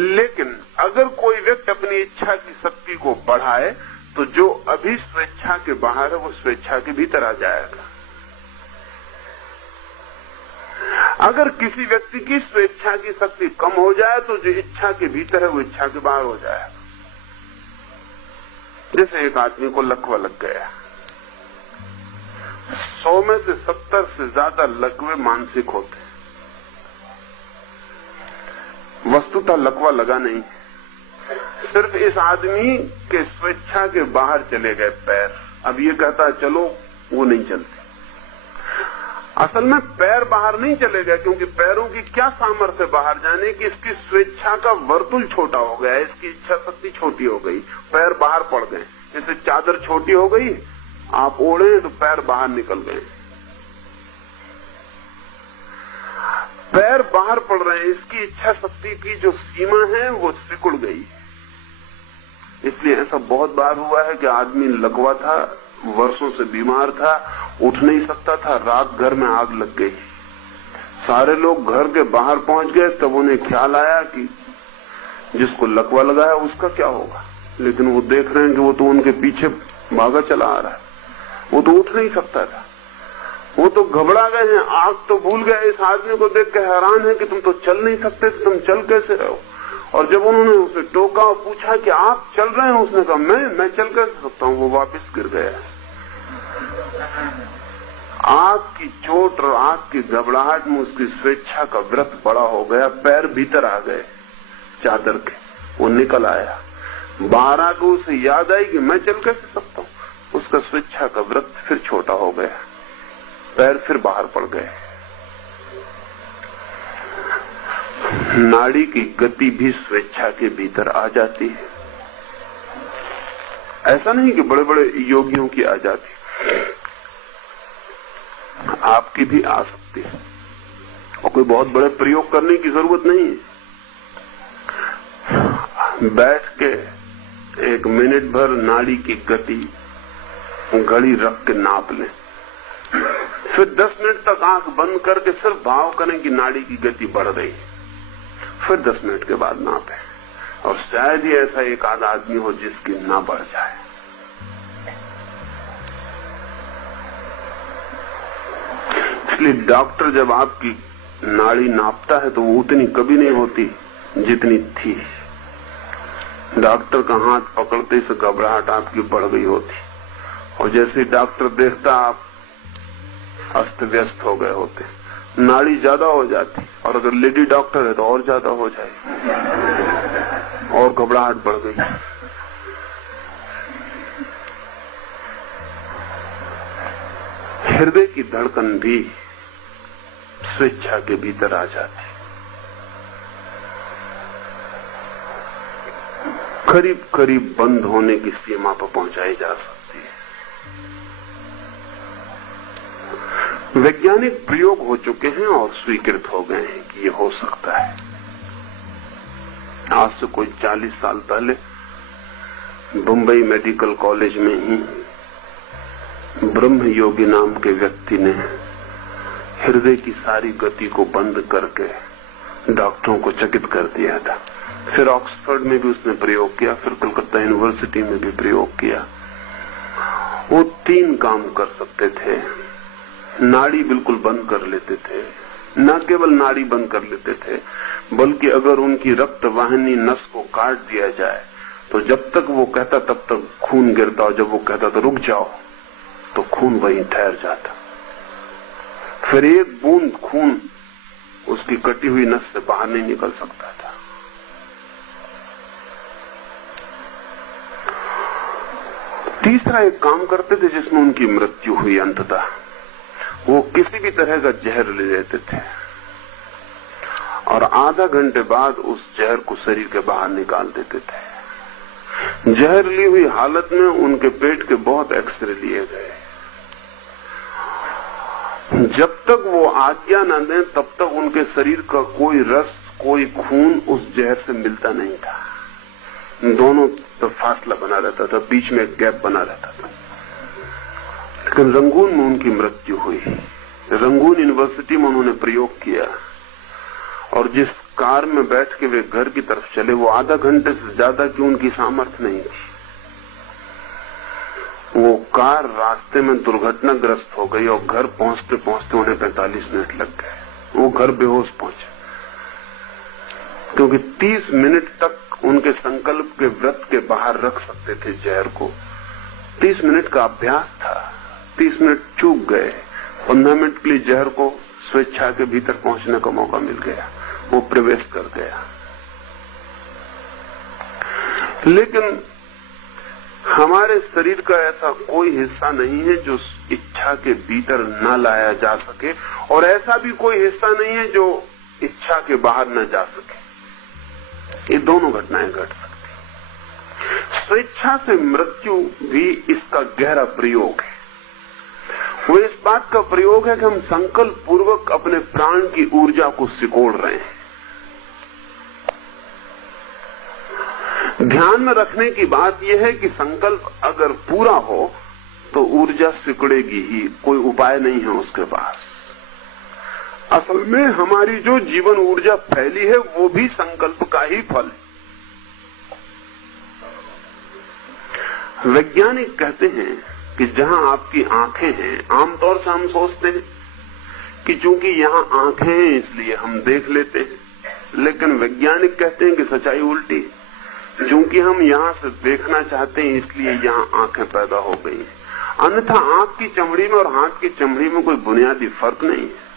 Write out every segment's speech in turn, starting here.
लेकिन अगर कोई व्यक्ति अपनी इच्छा की शक्ति को बढ़ाए तो जो अभी स्वेच्छा के बाहर है वो स्वेच्छा के भीतर आ जाएगा। अगर किसी व्यक्ति की स्वेच्छा की शक्ति कम हो जाए तो जो इच्छा के भीतर है वो इच्छा के बाहर हो जाएगा। जैसे एक आदमी को लकवा लग गया, 100 में से 70 से ज्यादा लकवे मानसिक होते हैं। वस्तुतः लकवा लगा नहीं, सिर्फ इस आदमी के स्वेच्छा के बाहर चले गए पैर। अब ये कहता है चलो, वो नहीं चलते। असल में पैर बाहर नहीं चले गए, क्योंकि पैरों की क्या सामर्थ्य बाहर जाने की, इसकी स्वेच्छा का वर्तुल छोटा हो गया, इसकी इच्छा शक्ति छोटी हो गई, पैर बाहर पड़ गए। जैसे चादर छोटी हो गई, आप ओढ़े तो पैर बाहर निकल गए, पैर बाहर पड़ रहे हैं। इसकी इच्छा शक्ति की जो सीमा है वो सिकुड़ गई। इसलिए ऐसा बहुत बार हुआ है कि आदमी लकवा था, वर्षों से बीमार था, उठ नहीं सकता था, रात घर में आग लग गई। सारे लोग घर के बाहर पहुंच गए, तब उन्हें ख्याल आया कि जिसको लकवा लगा है उसका क्या होगा। लेकिन वो देख रहे हैं कि वो तो उनके पीछे भागा चला आ रहा है, वो तो उठ नहीं सकता था, वो तो घबरा गए हैं, आग तो भूल गए। इस आदमी को देख के हैरान है कि तुम तो चल नहीं सकते, तुम चल कैसे रहे हो। और जब उन्होंने उसे टोका और पूछा कि आप चल रहे हैं, उसने कहा मैं चल कैसे सकता हूं। वो वापस गिर गया। आग की चोट और आग की घबराहट में उसकी स्वेच्छा का व्रत बड़ा हो गया, पैर भीतर आ गए चादर के, वो निकल आया। बाहर आकर उसे याद आई कि मैं चल कैसे सकता हूं। उसका स्वेच्छा का व्रत फिर छोटा हो गया, पैर फिर बाहर पड़ गए। नाड़ी की गति भी स्वेच्छा के भीतर आ जाती है। ऐसा नहीं कि बड़े बड़े योगियों की आ जाती, आपकी भी आ सकती है, और कोई बहुत बड़े प्रयोग करने की जरूरत नहीं है। बैठ के 1 मिनट भर नाड़ी की गति घड़ी रख के नाप लें, फिर 10 मिनट तक आंख बंद करके सिर्फ भाव करें कि नाड़ी की गति बढ़ रही, फिर 10 मिनट के बाद नापें, और शायद ही ऐसा एक आधा आदमी हो जिसकी ना बढ़ जाए। इसलिए डॉक्टर जब आपकी नाड़ी नापता है तो वो उतनी कभी नहीं होती जितनी थी। डॉक्टर का हाथ पकड़ते से घबराहट आपकी बढ़ गई होती, और जैसे डॉक्टर देखता आप अस्त व्यस्त हो गए होते, नाड़ी ज्यादा हो जाती, और अगर लेडी डॉक्टर है तो और ज्यादा हो जाए, और घबराहट बढ़ गई। हृदय की धड़कन भी स्वेच्छा के भीतर आ जाती, करीब करीब बंद होने की सीमा पर पहुंचाई जा सकती है। वैज्ञानिक प्रयोग हो चुके हैं और स्वीकृत हो गए हैं कि ये हो सकता है। आज से कोई 40 साल पहले बंबई मेडिकल कॉलेज में ही ब्रह्म योगी नाम के व्यक्ति ने हृदय की सारी गति को बंद करके डॉक्टरों को चकित कर दिया था। फिर ऑक्सफोर्ड में भी उसने प्रयोग किया, फिर कलकत्ता यूनिवर्सिटी में भी प्रयोग किया। वो 3 काम कर सकते थे। नाड़ी बिल्कुल बंद कर लेते थे, न केवल नाड़ी बंद कर लेते थे, बल्कि अगर उनकी रक्त वाहिनी नस को काट दिया जाए तो जब तक वो कहता तब तक खून गिरता, और जब वो कहता तो रुक जाओ तो खून वहीं ठहर जाता। फिर एक बूंद खून उसकी कटी हुई नस से बाहर नहीं निकल सकता था। तीसरा एक काम करते थे जिसमें उनकी मृत्यु हुई अंततः। वो किसी भी तरह का जहर ले लेते थे और आधा घंटे बाद उस जहर को शरीर के बाहर निकाल देते थे। जहर ली हुई हालत में उनके पेट के बहुत एक्सरे लिए गए। जब तक वो आज्ञा न दें तब तक उनके शरीर का कोई रस, कोई खून उस जहर से मिलता नहीं था। दोनों तो फासला बना रहता था, बीच में एक गैप बना रहता था। लेकिन रंगून में उनकी मृत्यु हुई। रंगून यूनिवर्सिटी में उन्होंने प्रयोग किया और जिस कार में बैठ के वे घर की तरफ चले, वो आधा घंटे से ज्यादा की उनकी सामर्थ्य नहीं थी। वो कार रास्ते में दुर्घटनाग्रस्त हो गई और घर पहुंचते पहुंचते उन्हें 45 मिनट लग गए। वो घर बेहोश पहुंचे, क्योंकि 30 मिनट तक उनके संकल्प के व्रत के बाहर रख सकते थे जहर को। 30 मिनट का अभ्यास था, 30 मिनट चूक गए। 15 मिनट के लिए जहर को स्वेच्छा के भीतर पहुंचने का मौका मिल गया, वो प्रवेश कर गया। लेकिन हमारे शरीर का ऐसा कोई हिस्सा नहीं है जो इच्छा के भीतर न लाया जा सके, और ऐसा भी कोई हिस्सा नहीं है जो इच्छा के बाहर न जा सके। ये दोनों घटनाएं घट सकती। स्वेच्छा से मृत्यु भी इसका गहरा प्रयोग है। वो इस बात का प्रयोग है कि हम संकल्प पूर्वक अपने प्राण की ऊर्जा को सिकोड़ रहे हैं। ध्यान में रखने की बात यह है कि संकल्प अगर पूरा हो तो ऊर्जा सिकुड़ेगी ही, कोई उपाय नहीं है उसके पास। असल में हमारी जो जीवन ऊर्जा फैली है वो भी संकल्प का ही फल है। वैज्ञानिक कहते हैं कि जहां आपकी आंखें हैं, आमतौर से हम सोचते हैं कि चूंकि यहां आंखें हैं इसलिए हम देख लेते हैं, लेकिन वैज्ञानिक कहते हैं कि सच्चाई उल्टी है। क्योंकि हम यहां से देखना चाहते हैं इसलिए यहां आंखें पैदा हो गई हैं। अन्यथा आंख की चमड़ी में और हाथ की चमड़ी में कोई बुनियादी फर्क नहीं है।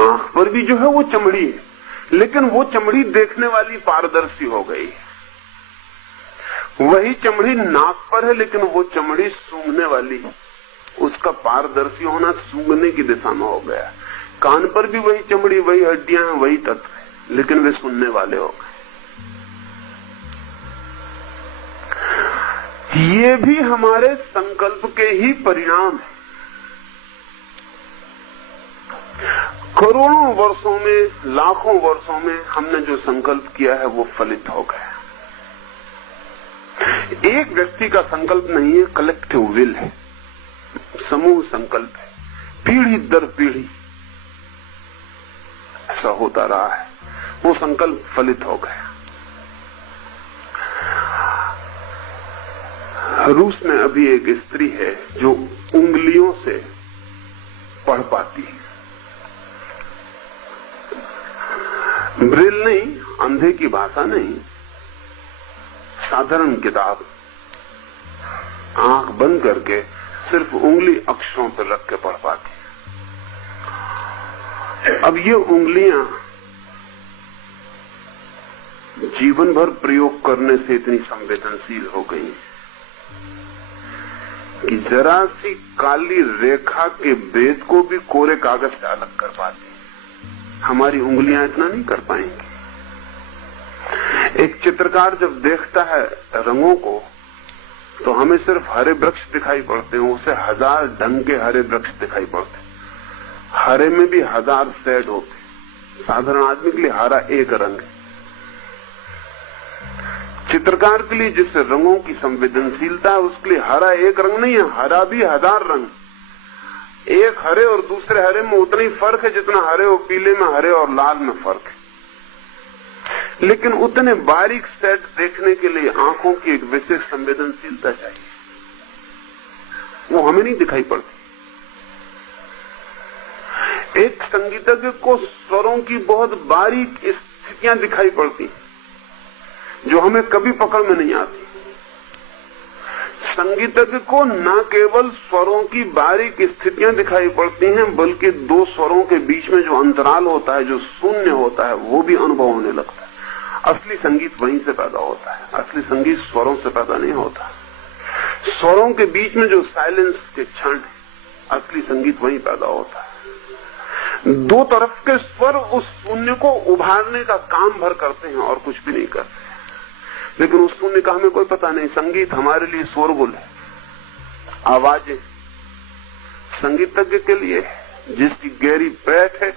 आंख पर भी जो है वो चमड़ी है, लेकिन वो चमड़ी देखने वाली पारदर्शी हो गई है। वही चमड़ी नाक पर है, लेकिन वो चमड़ी सूंघने वाली है, उसका पारदर्शी होना सूंघने की दिशा में हो गया। कान पर भी वही चमड़ी, वही हड्डियां हैं, वही तत्व है, लेकिन वे सुनने वाले हो गए। ये भी हमारे संकल्प के ही परिणाम है। करोड़ों वर्षों में, लाखों वर्षों में हमने जो संकल्प किया है वो फलित हो गया। एक व्यक्ति का संकल्प नहीं है, कलेक्टिव विल है, समूह संकल्प है। पीढ़ी दर पीढ़ी ऐसा होता रहा है, वो संकल्प फलित हो गया। रूस में अभी एक स्त्री है जो उंगलियों से पढ़ पाती है। ब्रेल नहीं, अंधे की भाषा नहीं, साधारण किताब आंख बंद करके सिर्फ उंगली अक्षरों पर रख के पढ़ पाती है। अब ये उंगलियां जीवन भर प्रयोग करने से इतनी संवेदनशील हो गई कि जरा सी काली रेखा के भेद को भी कोरे कागज से अलग कर पाती। हमारी उंगलियां इतना नहीं कर पाएंगी। एक चित्रकार जब देखता है रंगों को तो हमें सिर्फ हरे वृक्ष दिखाई पड़ते हैं, उसे 1000 ढंग के हरे वृक्ष दिखाई पड़ते। हरे में भी 1000 शेड होते। साधारण आदमी के लिए हरा एक रंग है। चित्रकार के लिए जिससे रंगों की संवेदनशीलता है उसके लिए हरा एक रंग नहीं है, हरा भी 1000 रंग। एक हरे और दूसरे हरे में उतना ही फर्क है जितना हरे और पीले में, हरे और लाल में फर्क है। लेकिन उतने बारीक सेट देखने के लिए आंखों की एक विशेष संवेदनशीलता चाहिए, वो हमें नहीं दिखाई पड़ती। एक संगीतज्ञ को स्वरों की बहुत बारीक स्थितियां दिखाई पड़ती जो हमें कभी पकड़ में नहीं आती। संगीतज्ञ को न केवल स्वरों की बारीक स्थितियां दिखाई पड़ती हैं, बल्कि दो स्वरों के बीच में जो अंतराल होता है, जो शून्य होता है, वो भी अनुभव होने लगता है। असली संगीत वहीं से पैदा होता है। असली संगीत स्वरों से पैदा नहीं होता। स्वरों के बीच में जो साइलेंस के क्षण है, असली संगीत वहीं पैदा होता है। दो तरफ के स्वर उस शून्य को उभारने का काम भर करते हैं और कुछ भी नहीं करते। लेकिन उस शून्य का हमें कोई पता नहीं। संगीत हमारे लिए शोरगुल है, आवाजें। संगीतज्ञ के लिए जिसकी गहरी बैठ है,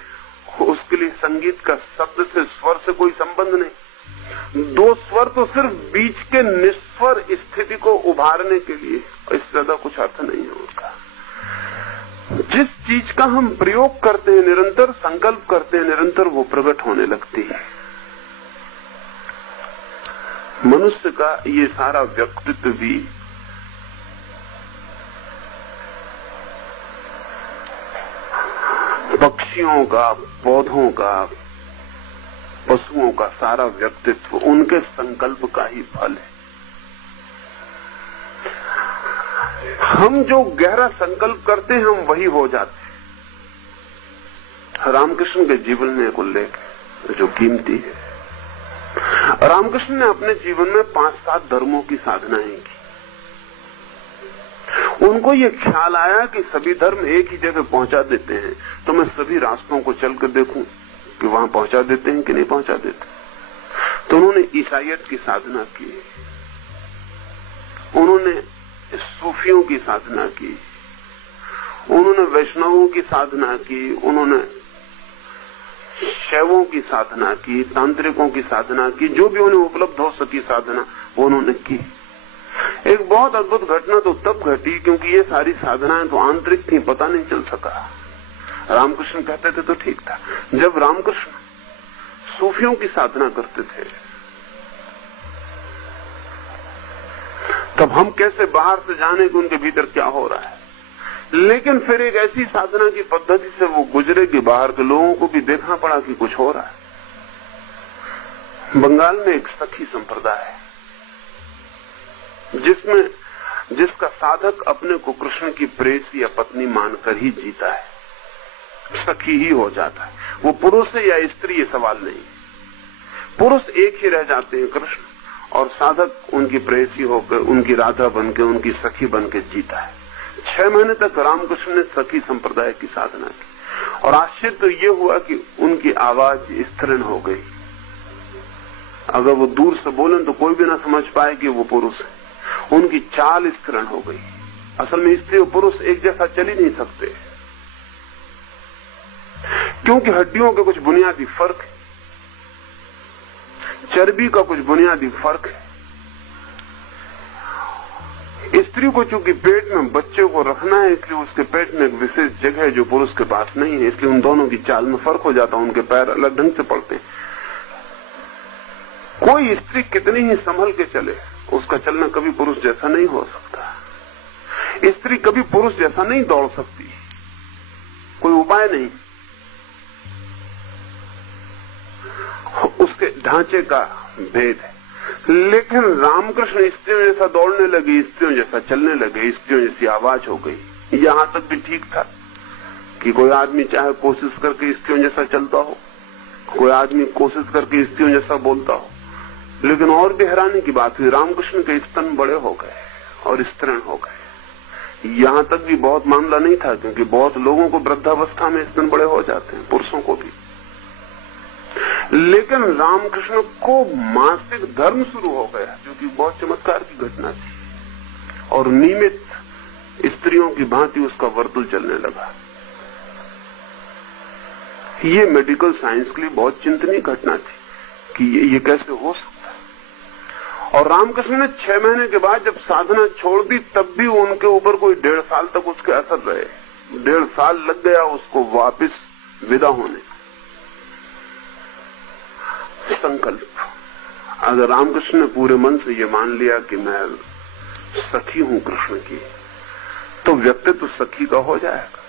उसके लिए संगीत का शब्द से, स्वर से कोई संबंध नहीं। दो स्वर तो सिर्फ बीच के निस्वर स्थिति को उभारने के लिए, इससे ज्यादा कुछ अर्थ नहीं है उसका। जिस चीज का हम प्रयोग करते हैं निरंतर, संकल्प करते हैं निरंतर, वो प्रकट होने लगती है। मनुष्य का ये सारा व्यक्तित्व भी पक्षियों का, पौधों का, पशुओं का सारा व्यक्तित्व उनके संकल्प का ही फल है। हम जो गहरा संकल्प करते हैं हम वही हो जाते हैं। रामकृष्ण के जीवन में एक उल्लेख है जो कीमती है। रामकृष्ण ने अपने जीवन में 5-7 धर्मों की साधनाएं की। उनको ये ख्याल आया कि सभी धर्म एक ही जगह पहुंचा देते हैं, तो मैं सभी रास्तों को चल कर देखूं कि वहां पहुंचा देते हैं कि नहीं पहुंचा देते। तो उन्होंने ईसाईयत की साधना की, उन्होंने सूफियों की साधना की, उन्होंने वैष्णवों की साधना की, उन्होंने शैवों की साधना की, तांत्रिकों की साधना की, जो भी उन्हें उपलब्ध हो सकी साधना वो उन्होंने की। एक बहुत अद्भुत घटना तो तब घटी क्योंकि ये सारी साधनाएं तो आंतरिक थी, पता नहीं चल सका। रामकृष्ण कहते थे तो ठीक था। जब रामकृष्ण सूफियों की साधना करते थे तब हम कैसे बाहर से जाने कि उनके भीतर क्या हो रहा है, लेकिन फिर एक ऐसी साधना की पद्धति से वो गुजरे कि बाहर के लोगों को भी देखना पड़ा कि कुछ हो रहा है। बंगाल में एक सखी संप्रदाय है जिसका साधक अपने को कृष्ण की प्रेयसी या पत्नी मानकर ही जीता है, सखी ही हो जाता है। वो पुरुष है या स्त्री ये सवाल नहीं, पुरुष एक ही रह जाते हैं कृष्ण, और साधक उनकी प्रेयसी होकर, उनकी राधा बनकर, उनकी सखी बनकर जीता है। 6 महीने तक रामकृष्ण ने सखी संप्रदाय की साधना की और आश्चर्य तो ये हुआ कि उनकी आवाज स्त्रीण हो गई। अगर वो दूर से बोले तो कोई भी ना समझ पाए कि वो पुरुष है। उनकी चाल स्त्रीण हो गई। असल में स्त्री और पुरुष एक जैसा चल ही नहीं सकते क्योंकि हड्डियों के कुछ बुनियादी फर्क है, चर्बी का कुछ बुनियादी फर्क है। स्त्री को चूंकि पेट में बच्चे को रखना है इसलिए उसके पेट में एक विशेष जगह है जो पुरुष के पास नहीं है, इसलिए उन दोनों की चाल में फर्क हो जाता है, उनके पैर अलग ढंग से पड़ते हैं। कोई स्त्री कितनी ही संभल के चले उसका चलना कभी पुरुष जैसा नहीं हो सकता। स्त्री कभी पुरुष जैसा नहीं दौड़ सकती, कोई उपाय नहीं, उसके ढांचे का भेद है। लेकिन रामकृष्ण स्त्रियों जैसा दौड़ने लगे, स्त्रियों जैसा चलने लगे, स्त्रियों जैसी आवाज हो गई। यहां तक भी ठीक था कि कोई आदमी चाहे कोशिश करके स्त्रियों जैसा चलता हो, कोई आदमी कोशिश करके स्त्रियों जैसा बोलता हो, लेकिन और भी हैरानी की बात हुई, रामकृष्ण के स्तन बड़े हो गए और स्त्रीण हो गए। यहां तक भी बहुत मामला नहीं था क्योंकि बहुत लोगों को वृद्धावस्था में स्तन बड़े हो जाते हैं, पुरुषों को भी। लेकिन रामकृष्ण को मासिक धर्म शुरू हो गया जो कि बहुत चमत्कार की घटना थी, और नियमित स्त्रियों की भांति उसका वर्तुल चलने लगा। ये मेडिकल साइंस के लिए बहुत चिंतनीय घटना थी कि ये कैसे हो सकता है। और रामकृष्ण ने 6 महीने के बाद जब साधना छोड़ दी तब भी उनके ऊपर कोई 1.5 साल तक उसके असर रहे। 1.5 साल लग गया उसको वापस विदा होने। संकल्प, अगर रामकृष्ण ने पूरे मन से ये मान लिया कि मैं सखी हूं कृष्ण की, तो व्यक्तित्व सखी का हो जाएगा।